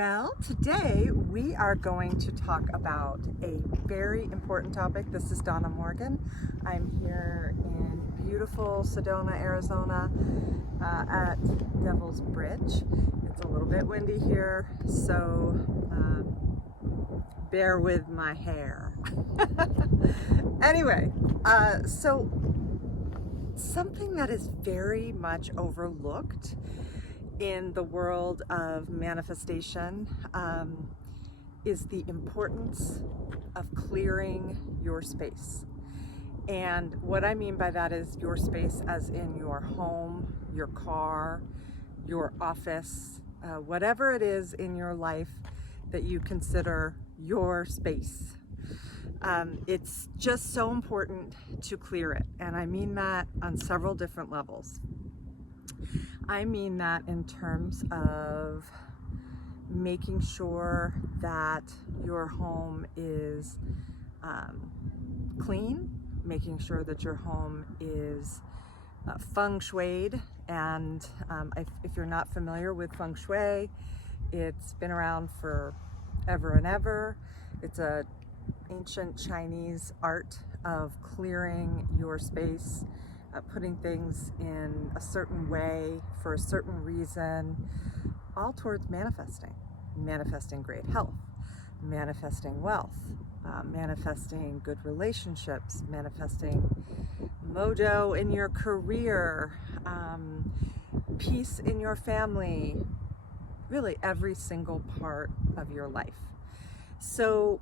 Well, today we are going to talk about a very important topic. This is Donna Morgan. I'm here in beautiful Sedona, Arizona at Devil's Bridge. It's a little bit windy here, so bear with my hair. Anyway, so something that is very much overlooked in the world of manifestation is the importance of clearing your space. And what I mean by that is your space as in your home, your car, your office, whatever it is in your life that you consider your space. It's just so important to clear it. And I mean that on several different levels. I mean that in terms of making sure that your home is clean, making sure that your home is feng shuied. And if you're not familiar with feng shui, it's been around for ever and ever. It's an ancient Chinese art of clearing your space, putting things in a certain way for a certain reason, all towards manifesting great health, manifesting wealth, manifesting good relationships, manifesting mojo in your career, peace in your family, really every single part of your life. So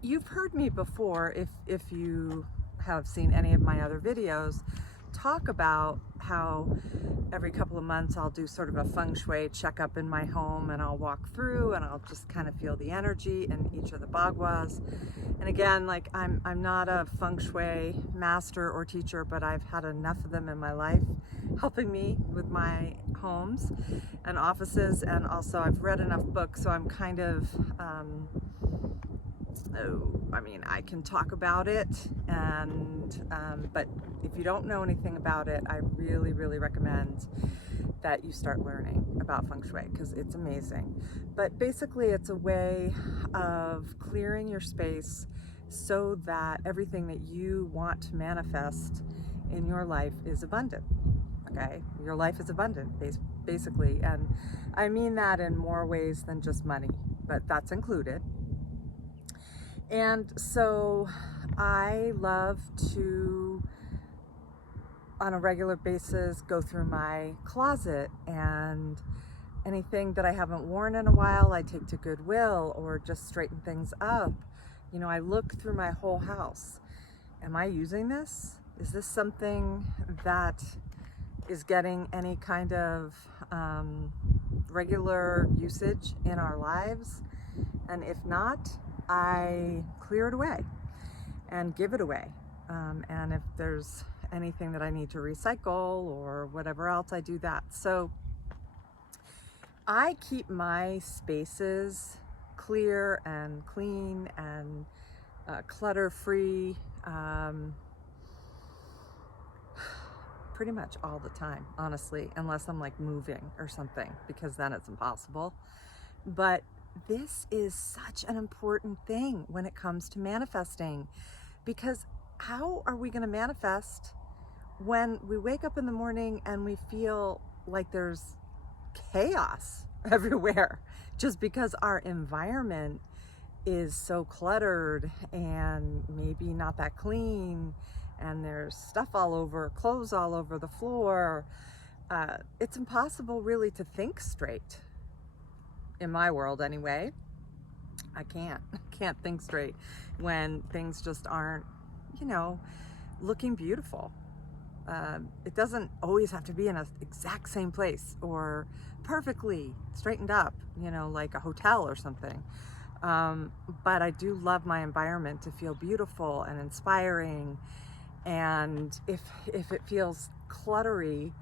you've heard me before, if you have seen any of my other videos, talk about how every couple of months I'll do sort of a feng shui checkup in my home, and I'll walk through and I'll just kind of feel the energy in each of the bagwas. And again, like I'm not a feng shui master or teacher, but I've had enough of them in my life helping me with my homes and offices, and also I've read enough books, so I'm kind of I can talk about it, and but if you don't know anything about it, I really recommend that you start learning about feng shui, because it's amazing. But basically it's a way of clearing your space so that everything that you want to manifest in your life is abundant. Okay, your life is abundant basically, and I mean that in more ways than just money, but that's included. And so I love to, on a regular basis, go through my closet, and anything that I haven't worn in a while, I take to Goodwill or just straighten things up. You know, I look through my whole house. Am I using this? Is this something that is getting any kind of regular usage in our lives? And if not, I clear it away and give it away. And if there's anything that I need to recycle or whatever else, I do that. So I keep my spaces clear and clean and clutter free pretty much all the time, honestly, unless I'm like moving or something, because then it's impossible. But this is such an important thing when it comes to manifesting, because how are we going to manifest when we wake up in the morning and we feel like there's chaos everywhere, just because our environment is so cluttered and maybe not that clean, and there's stuff all over, clothes all over the floor. It's impossible really to think straight. In my world anyway, I can't think straight when things just aren't, looking beautiful. It doesn't always have to be in an exact same place or perfectly straightened up, like a hotel or something. But I do love my environment to feel beautiful and inspiring. And if it feels cluttery,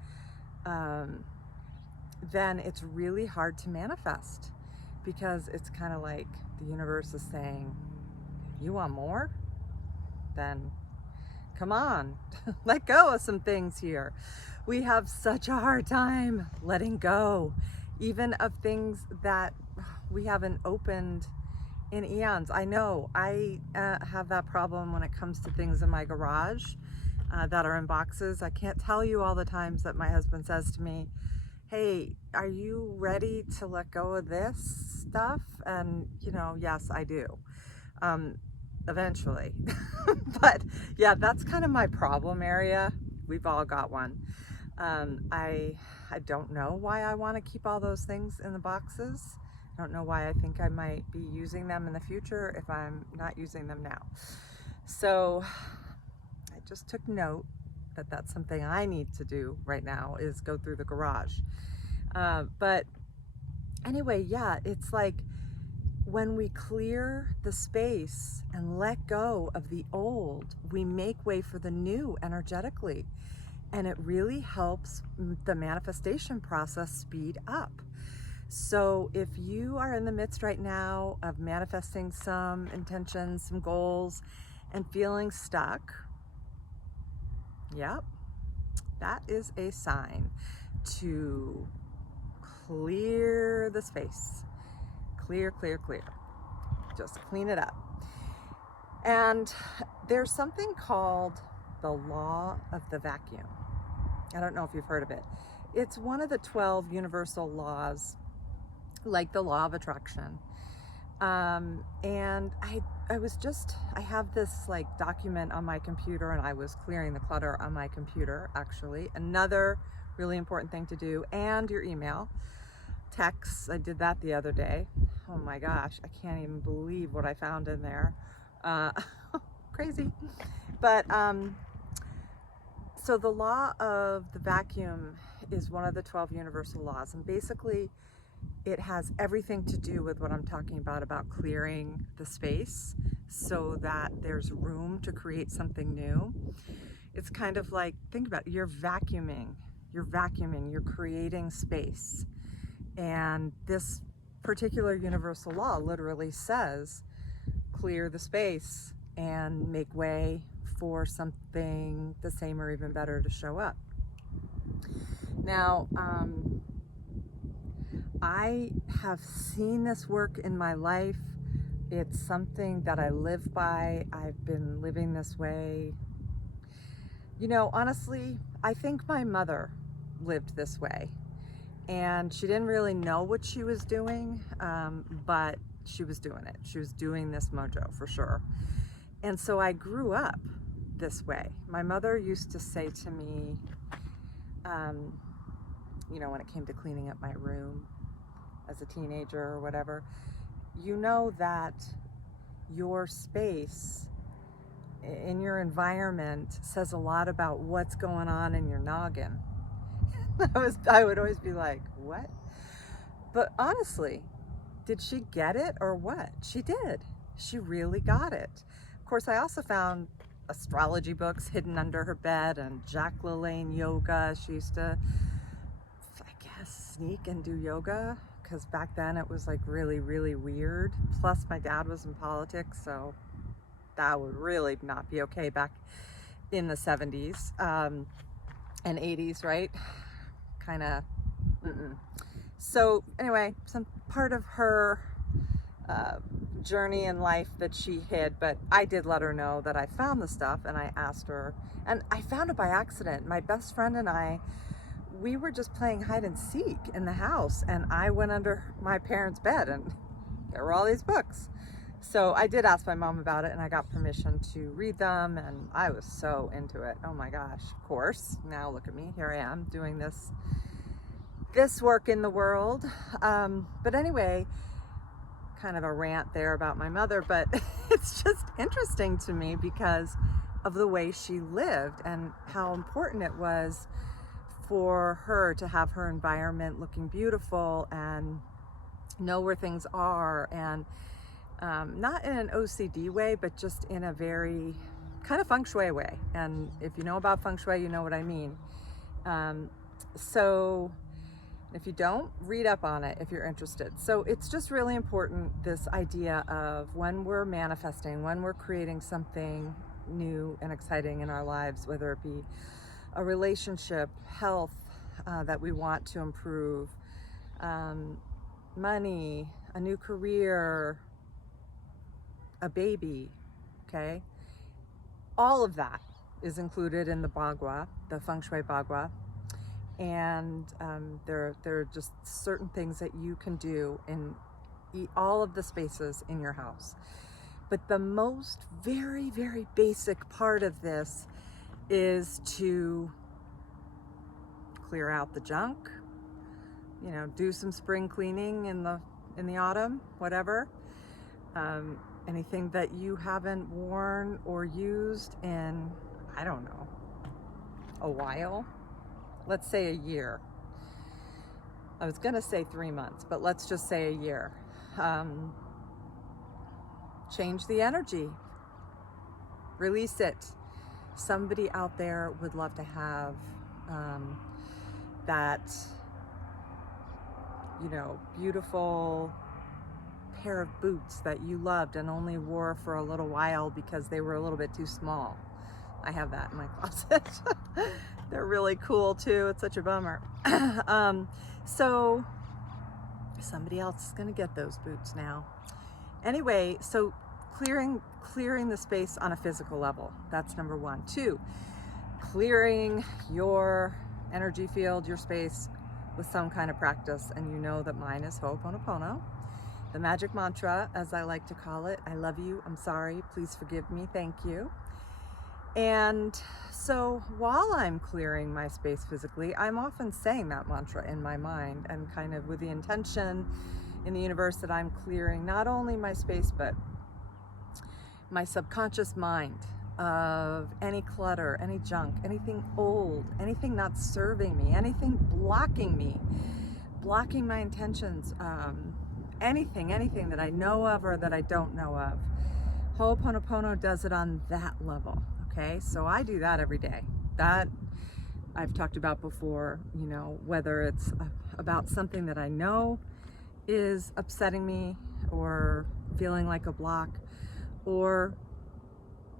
then it's really hard to manifest, because it's kind of like the universe is saying, you want more? Then come on, let go of some things here. We have such a hard time letting go even of things that we haven't opened in eons. I know I have that problem when it comes to things in my garage that are in boxes. I can't tell you all the times that my husband says to me, hey, are you ready to let go of this stuff? And, you know, yes, I do. Eventually. But yeah, that's kind of my problem area. We've all got one. I don't know why I want to keep all those things in the boxes. I don't know why I think I might be using them in the future if I'm not using them now. So I just took note that that's something I need to do right now, is go through the garage. But anyway, yeah, it's like when we clear the space and let go of the old, we make way for the new energetically. And it really helps the manifestation process speed up. So if you are in the midst right now of manifesting some intentions, some goals, and feeling stuck, yep, that is a sign to clear the space. Clear, clear, clear. Just clean it up. And there's something called the law of the vacuum. I don't know if you've heard of it. It's one of the 12 universal laws, like the law of attraction. And I have this like document on my computer, and I was clearing the clutter on my computer, actually. Another really important thing to do, and your email, texts. I did that the other day. Oh my gosh, I can't even believe what I found in there. Crazy. But so the law of the vacuum is one of the 12 universal laws, and basically it has everything to do with what I'm talking about clearing the space so that there's room to create something new. It's kind of like, think about it, you're vacuuming, you're creating space. And this particular universal law literally says, clear the space and make way for something the same or even better to show up. Now, I have seen this work in my life. It's something that I live by. I've been living this way. You know, honestly, I think my mother lived this way. And she didn't really know what she was doing, but she was doing it. She was doing this mojo for sure. And so I grew up this way. My mother used to say to me, you know, when it came to cleaning up my room as a teenager or whatever, you know that your space in your environment says a lot about what's going on in your noggin. I would always be like, what? But honestly, did she get it or what? She did. She really got it. Of course, I also found astrology books hidden under her bed and Jack LaLanne yoga. She used to, I guess, sneak and do yoga because back then it was like really, really weird. Plus my dad was in politics, so that would really not be okay back in the 70s and 80s, right? Kind of, So anyway, some part of her journey in life that she hid, but I did let her know that I found the stuff, and I asked her, and I found it by accident. My best friend and I, we were just playing hide and seek in the house, and I went under my parents' bed and there were all these books. So I did ask my mom about it, and I got permission to read them, and I was so into it. Oh my gosh, of course. Now look at me, here I am doing this work in the world. But anyway, kind of a rant there about my mother, but it's just interesting to me because of the way she lived and how important it was for her to have her environment looking beautiful and know where things are, and not in an OCD way, but just in a very kind of feng shui way. And if you know about feng shui, you know what I mean. So if you don't, read up on it if you're interested. So it's just really important, this idea of when we're manifesting, when we're creating something new and exciting in our lives, whether it be a relationship, health that we want to improve, money, a new career, a baby, okay? All of that is included in the bagua, the feng shui bagua. And there are just certain things that you can do in all of the spaces in your house. But the most very, very basic part of this is to clear out the junk, you know, do some spring cleaning in the autumn, whatever. Anything that you haven't worn or used in, I don't know, a while. Let's say a year. I was gonna say 3 months, but let's just say a year. Change the energy, release it. Somebody out there would love to have that, you know, beautiful pair of boots that you loved and only wore for a little while because they were a little bit too small. I have that in my closet. They're really cool too. It's such a bummer. So somebody else is gonna get those boots now. Anyway, so clearing the space on a physical level. That's number 1. 2, clearing your energy field, your space with some kind of practice. And you know that mine is Ho'oponopono, the magic mantra, as I like to call it. I love you, I'm sorry, please forgive me, thank you. And so while I'm clearing my space physically, I'm often saying that mantra in my mind and kind of with the intention in the universe that I'm clearing not only my space, but my subconscious mind of any clutter, any junk, anything old, anything not serving me, anything blocking my intentions, anything that I know of or that I don't know of. Ho'oponopono does it on that level. Okay, so I do that every day. That I've talked about before, you know, whether it's about something that I know is upsetting me or feeling like a block, or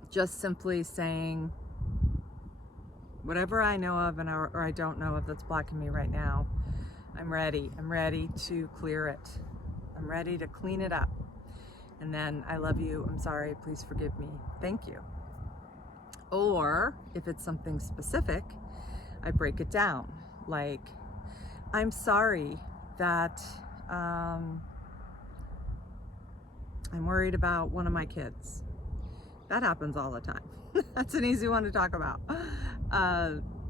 just simply saying whatever I know of or I don't know of that's blocking me right now, I'm ready to clear it. I'm ready to clean it up. And then I love you, I'm sorry, please forgive me, thank you. Or if it's something specific, I break it down. Like, I'm sorry that I'm worried about one of my kids. That happens all the time. That's an easy one to talk about.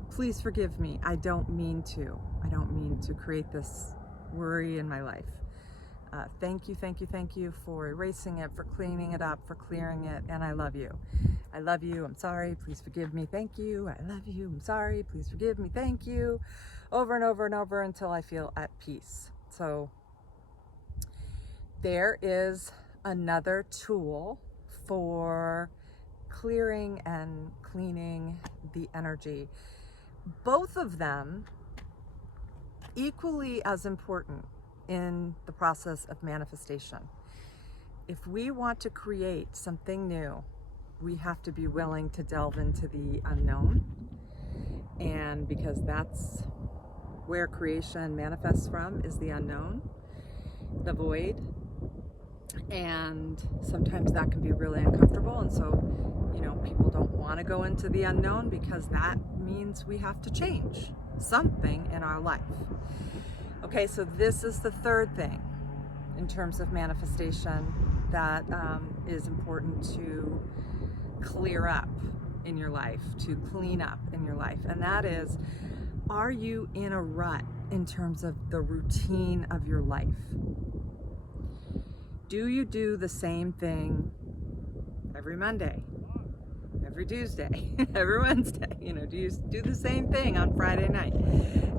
Please forgive me. I don't mean to create this worry in my life. Thank you for erasing it, for cleaning it up, for clearing it, and I love you. I love you, I'm sorry, please forgive me, thank you. I love you, I'm sorry, please forgive me, thank you. Over and over and over until I feel at peace. So there is another tool for clearing and cleaning the energy. Both of them equally as important in the process of manifestation. If we want to create something new, we have to be willing to delve into the unknown. And because that's where creation manifests from, is the unknown, the void. And sometimes that can be really uncomfortable. And so, you know, people don't want to go into the unknown because that means we have to change something in our life. Okay, so this is the third thing in terms of manifestation that is important to clear up in your life, to clean up in your life. And that is, are you in a rut in terms of the routine of your life? Do you do the same thing every Monday, every Tuesday, every Wednesday? You know, do you do the same thing on Friday night?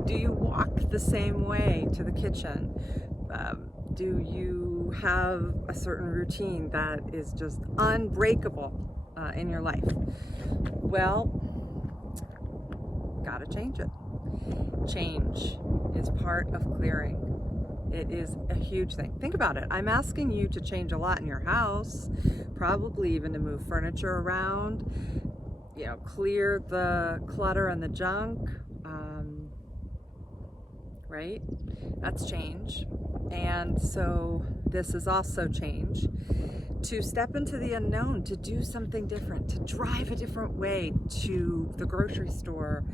Do you walk the same way to the kitchen? Do you have a certain routine that is just unbreakable in your life? Well, gotta change it. Change is part of clearing. It is a huge thing. Think about it. I'm asking you to change a lot in your house, probably even to move furniture around, you know, clear the clutter and the junk, right? That's change. And so this is also change. To step into the unknown, to do something different, to drive a different way to the grocery store,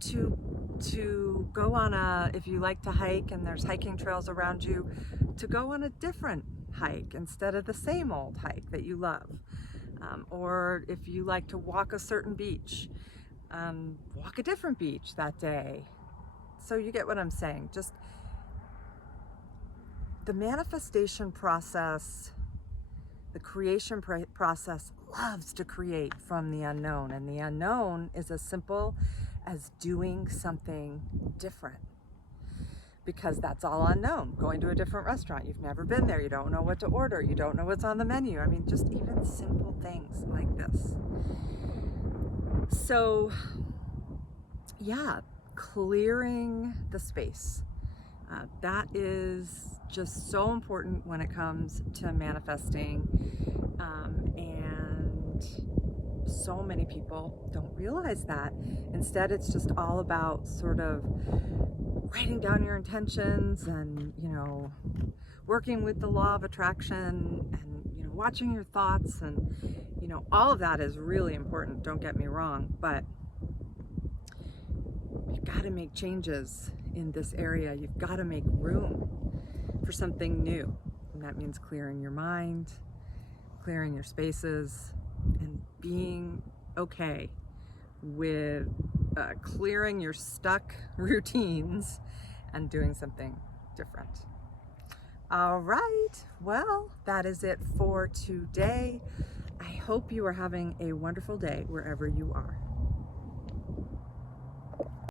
to go on a, if you like to hike and there's hiking trails around you, to go on a different hike instead of the same old hike that you love. Or if you like to walk a certain beach, walk a different beach that day. So you get what I'm saying. Just the manifestation process, the creation process loves to create from the unknown. And the unknown is as simple as doing something different. Because that's all unknown. Going to a different restaurant, you've never been there, you don't know what to order, you don't know what's on the menu. I mean, just even simple things like this. So, yeah, clearing the space. That is just so important when it comes to manifesting. And so many people don't realize that. Instead, it's just all about sort of writing down your intentions and, working with the law of attraction and, watching your thoughts and, all of that is really important. Don't get me wrong, but you've got to make changes in this area. You've got to make room for something new. And that means clearing your mind, clearing your spaces, and being okay with clearing your stuck routines and doing something different. All right, well, that is it for today. I hope you are having a wonderful day wherever you are.